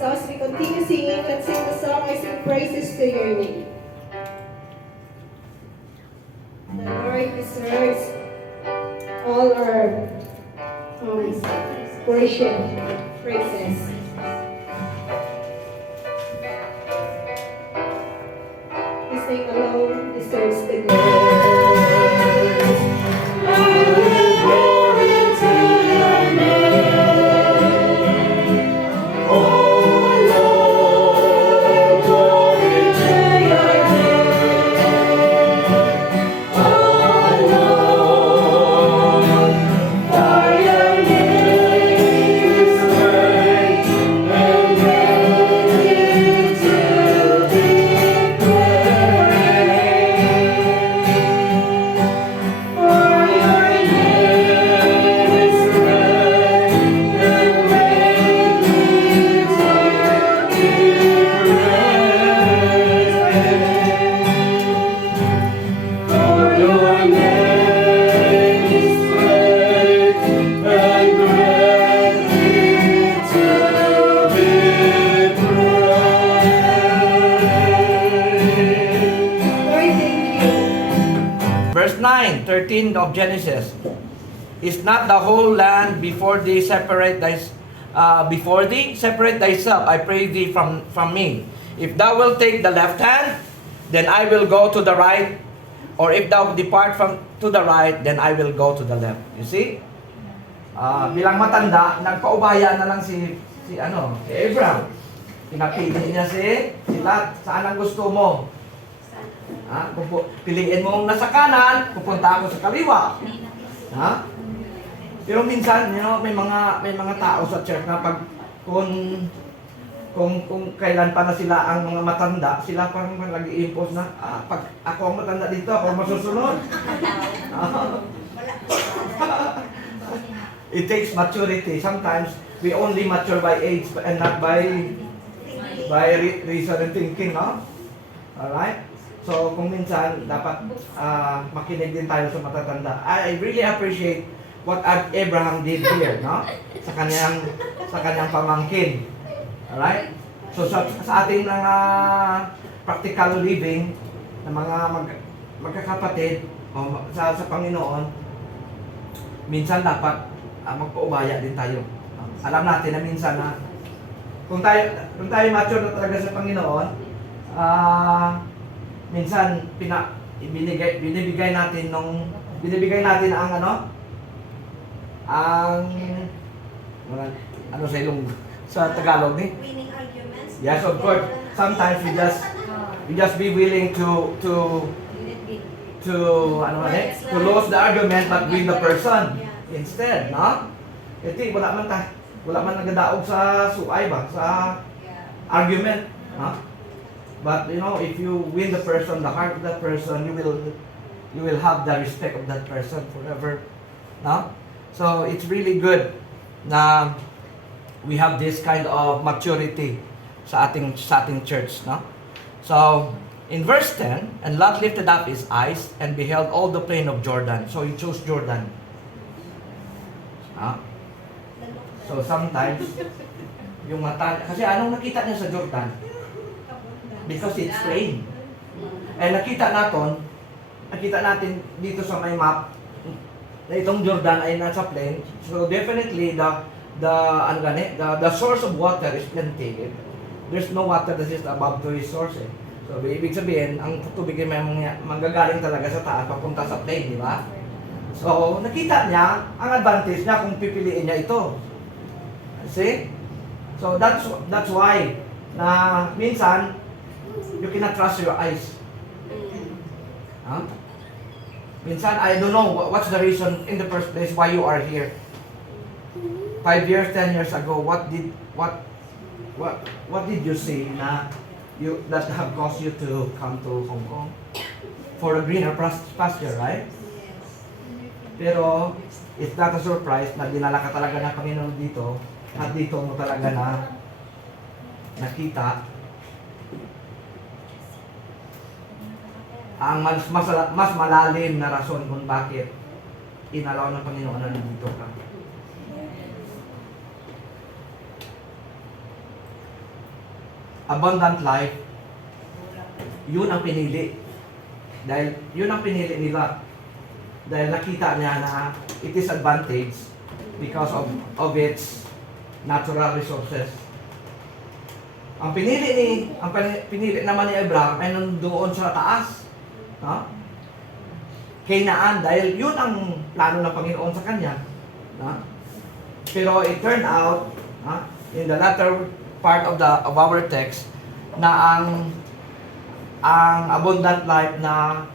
So as we continue singing, let's sing the song, I Sing Praises to Your Name. The Lord deserves all our worship, praises. This thing alone deserves the glory. Verse 9, 13 of Genesis. Is not the whole land before thee separate thyself, I pray thee from me. If thou wilt take the left hand, then I will go to the right. Or if thou depart to the right, then I will go to the left. You see? Bilang matanda, nagpaubaya na lang si Abraham. Pinapili niya si Lot. Saan ang gusto mo? Piliin mo nasa kanan, pupunta ako sa kaliwa. Pero minsan, may mga tao sa church na kung kailan pa na sila ang mga matanda, sila parang nag-i-impose na, pag ako ang matanda dito, ako masusunod. It takes maturity. Sometimes we only mature by age and not by reason and thinking, no? Alright? So, kung minsan, dapat makinig din tayo sa matatanda. I really appreciate what Abraham did here, no? Sa kanyang pamangkin. Alright? So, sa ating mga practical living, na mga magkakapatid, sa Panginoon, minsan dapat magpaubaya din tayo. Alam natin na minsan na kung tayo mature na talaga sa Panginoon, minsan binibigay natin ang sa ilong sa Tagalog ni? Winning arguments. Yes, of course. Sometimes we just be willing to lose the argument but win the person instead, no? Iti wala man nagadaog sa suay ba sa argument, no? But if you win the person, the heart of that person, you will have the respect of that person forever, no? So it's really good na we have this kind of maturity sa ating church, no? So in verse 10, and Lot lifted up his eyes and beheld all the plain of Jordan. So he chose Jordan. So sometimes yung mata, kasi anong nakita niya sa Jordan? Because it's plain. And nakita natin dito sa may map na itong Jordan ay nasa plain. So definitely the source of water is plenty. There's no water that is above to his source. So ibig sabihin, ang tubig ay manggagaling talaga sa taas papunta sa plain, di ba? So nakita niya ang advantage niya kung pipiliin niya ito. See? So that's why na minsan you cannot trust your eyes. Minsan, I don't know what's the reason in the first place why you are here. 5 years, 10 years ago, what did you see that have caused you to come to Hong Kong? For a greener pasture, right? Pero it's not a surprise na dinala ka talaga ng Panginoon dito at dito mo talaga na nakita ang mas malalim na rason kung bakit inalaw ng Panginoon na nandito ka. abundant life, yun ang pinili. Dahil yun ang pinili ni Lot. Dahil nakita niya na it is advantage because of its natural resources. Ang pinili naman ni Abraham ay nandoon sa taas. No? Canaan, dahil yun ang plano ng Panginoon sa kanya. No? Pero it turned out, in the latter part of our text, na ang abundant life na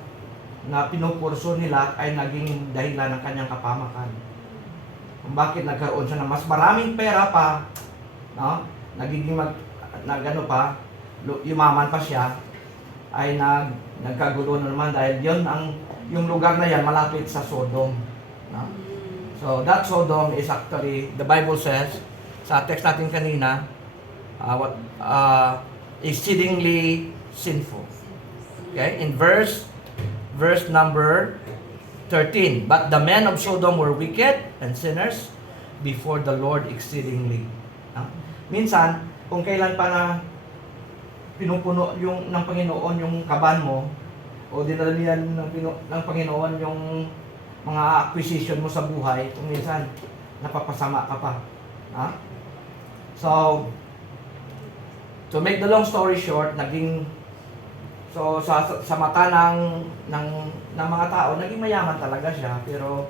pinupurso nila ay naging dahilan ng kanyang kapamakan. Kung bakit nagkaroon siya ng mas maraming pera pa, no? Nagiging yumaman pa siya, ay nagkagulo na naman dahil yung lugar na yan malapit sa Sodom. No? So that Sodom is actually, the Bible says, sa text natin kanina, exceedingly sinful. Okay? In verse number 13, but the men of Sodom were wicked and sinners before the Lord exceedingly. Minsan, kung kailan pa na pinupuno ng Panginoon yung kaban mo, o dinalamihan ng Panginoon yung mga acquisition mo sa buhay, kung minsan napapasama ka pa. So, to make the long story short, sa mata ng mga tao, naging mayaman talaga siya, pero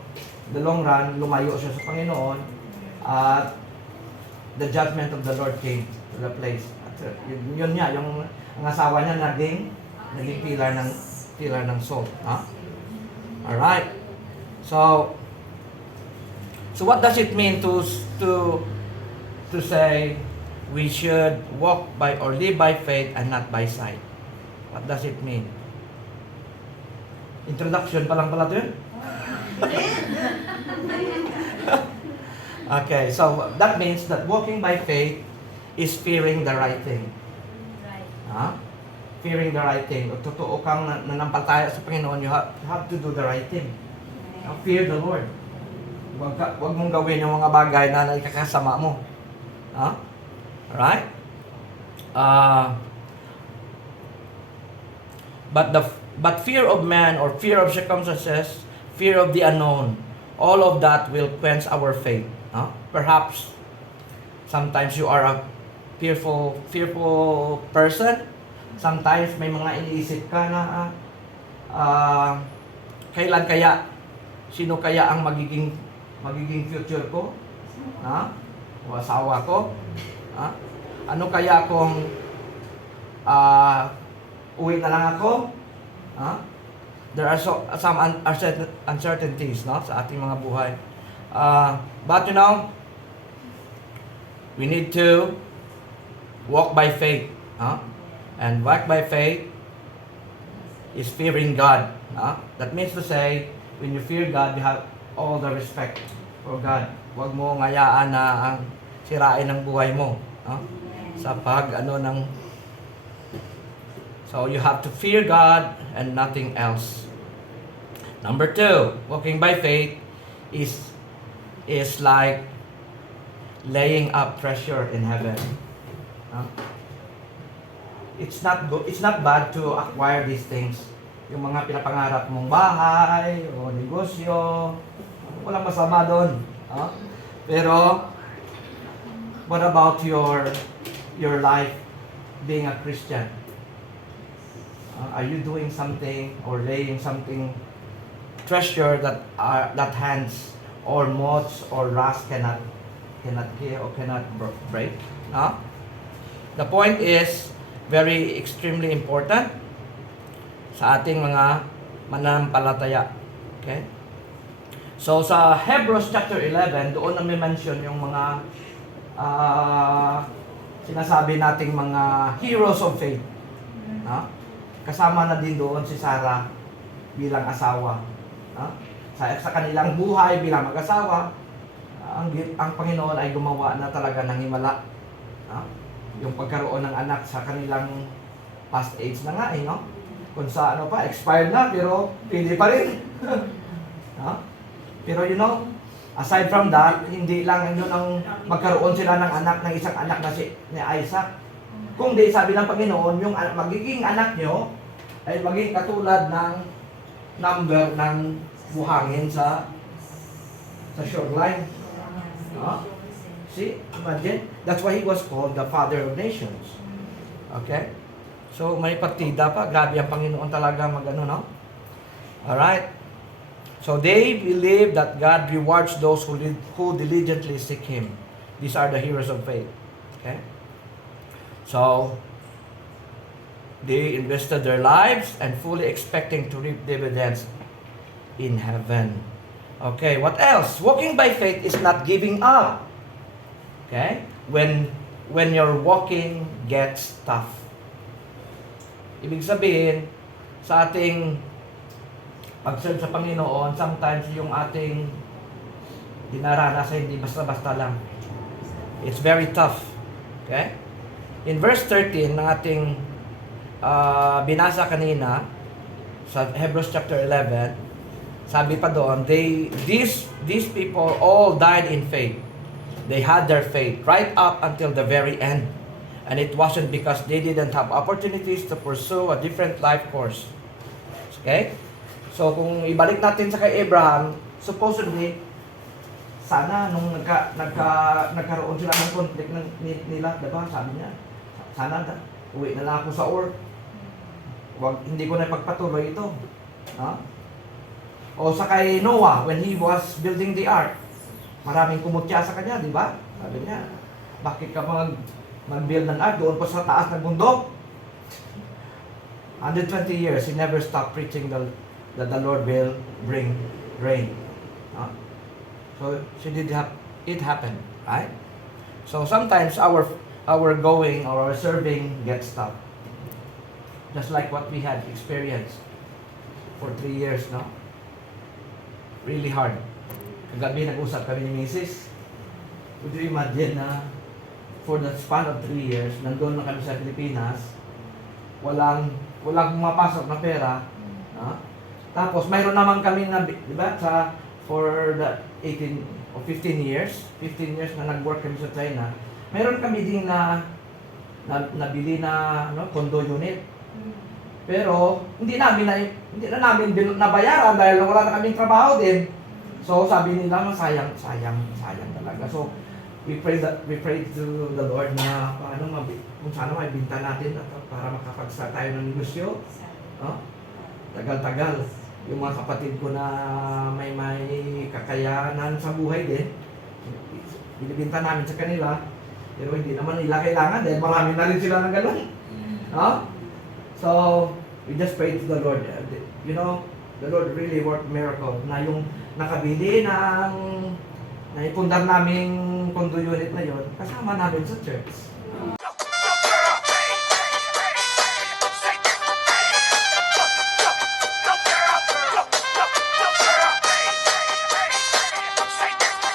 the long run, lumayo siya sa Panginoon, at the judgment of the Lord came to the place. At yun niya, ang asawa niya naging pillar ng salt. Alright. So what does it mean to say we should walk by or live by faith and not by sight? What does it mean? Introduction pa lang pala ito yun? Okay, so that means that walking by faith is fearing the right thing. Fearing the right thing. O totoo kang nanampalataya sa Panginoon, you have to do the right thing. Fear the Lord. Huwag mong gawin yung mga bagay na ikakasama mo. Right? But fear of man or fear of circumstances, fear of the unknown, all of that will quench our faith. Perhaps sometimes you are a fearful person. Sometimes may mga iniisip ka na kailan kaya, sino kaya ang magiging future ko? O asawa ko? Ano kaya kung uwi na lang ako? There are some uncertainties, no, sa ating mga buhay. But we need to walk by faith. And walk by faith is fearing God. That means to say, when you fear God, you have all the respect for God. Huwag mo ngayaan na ang sirain ng buhay mo. Sa So you have to fear God and nothing else. Number 2, walking by faith is like laying up treasure in heaven. It's not bad to acquire these things. Yung mga pinapangarap mong bahay o negosyo, walang masama doon. Pero what about your life being a Christian? Are you doing something or laying something treasure that hands or moths or rust cannot kill or cannot break? The point is very extremely important sa ating mga mananampalataya. Okay? So sa Hebrews chapter 11, doon na may mention yung mga sinasabi nating mga heroes of faith. Kasama na din doon si Sarah bilang asawa. Sa kanilang buhay bilang mag-asawa, ang Panginoon ay gumawa na talaga ng himala. Yung pagkaroon ng anak sa kanilang past age na nga no? Kung sa expired na, pero pwede pa rin. Pero aside from that, hindi lang yun ang magkaroon sila ng anak, ng isang anak na ni Isaac. Kung di, sabi ng Panginoon, yung magiging anak nyo ay maging katulad ng number ng buhangin sa shoreline. No? See? Imagine? That's why he was called the Father of Nations. Okay? So, may partida pa. Grabe ang Panginoon talaga mag-ano, no? Alright? So, they believe that God rewards those who diligently seek Him. These are the heroes of faith. Okay? So, they invested their lives and fully expecting to reap dividends in heaven. Okay, what else? Walking by faith is not giving up. Okay? When your walking gets tough. Ibig sabihin, sa ating pag-serve sa Panginoon, sometimes yung ating dinaranas ay hindi basta-basta lang. It's very tough. Okay? In verse 13 ng ating binasa kanina, sa Hebrews chapter 11, sabi pa doon, these people all died in faith. They had their faith right up until the very end. And it wasn't because they didn't have opportunities to pursue a different life course. Okay? So, kung ibalik natin sa kay Abraham, supposedly, sana nung nagkaroon sila ng conflict nila, diba? Sabi niya, sana uwi na lang ako sa Ur. Hindi ko na pagpatuloy ito. Ha? O sa kay Noah, when he was building the ark, maraming kumutya sa kanya, di ba? Sabi niya, bakit ka mag-build ng ark doon pa sa taas ng bundok? 120 years, he never stopped preaching that the Lord will bring rain. Huh? So it happened, right? So sometimes our going or our serving gets tough. Just like what we had experienced for 3 years, no? Really hard. Kagabi nag-usap kami ni Mrs. Would you imagine na for the span of 3 years, nandun na kami sa Pilipinas, walang pumapasok na pera, tapos mayroon naman kami na, di ba, for the 18 or 15 years na nag-work kami sa China, mayroon kami din na nabili na condo unit. Pero hindi na namin nabayaran dahil wala na kaming trabaho din. So sabi nila, sayang talaga. So we pray to the Lord na kung sana maibinta natin para makapag-start tayo ng negosyo. Tagal-tagal. Yung mga kapatid ko na may kakayanan sa buhay din, binibinta namin sa kanila. Pero hindi naman nila kailangan dahil marami na rin sila ng ganun. So, we just pray to the Lord. You know, the Lord really worked miracle na yung nakabili ng naipundar naming condo unit na yon, kasama namin sa church.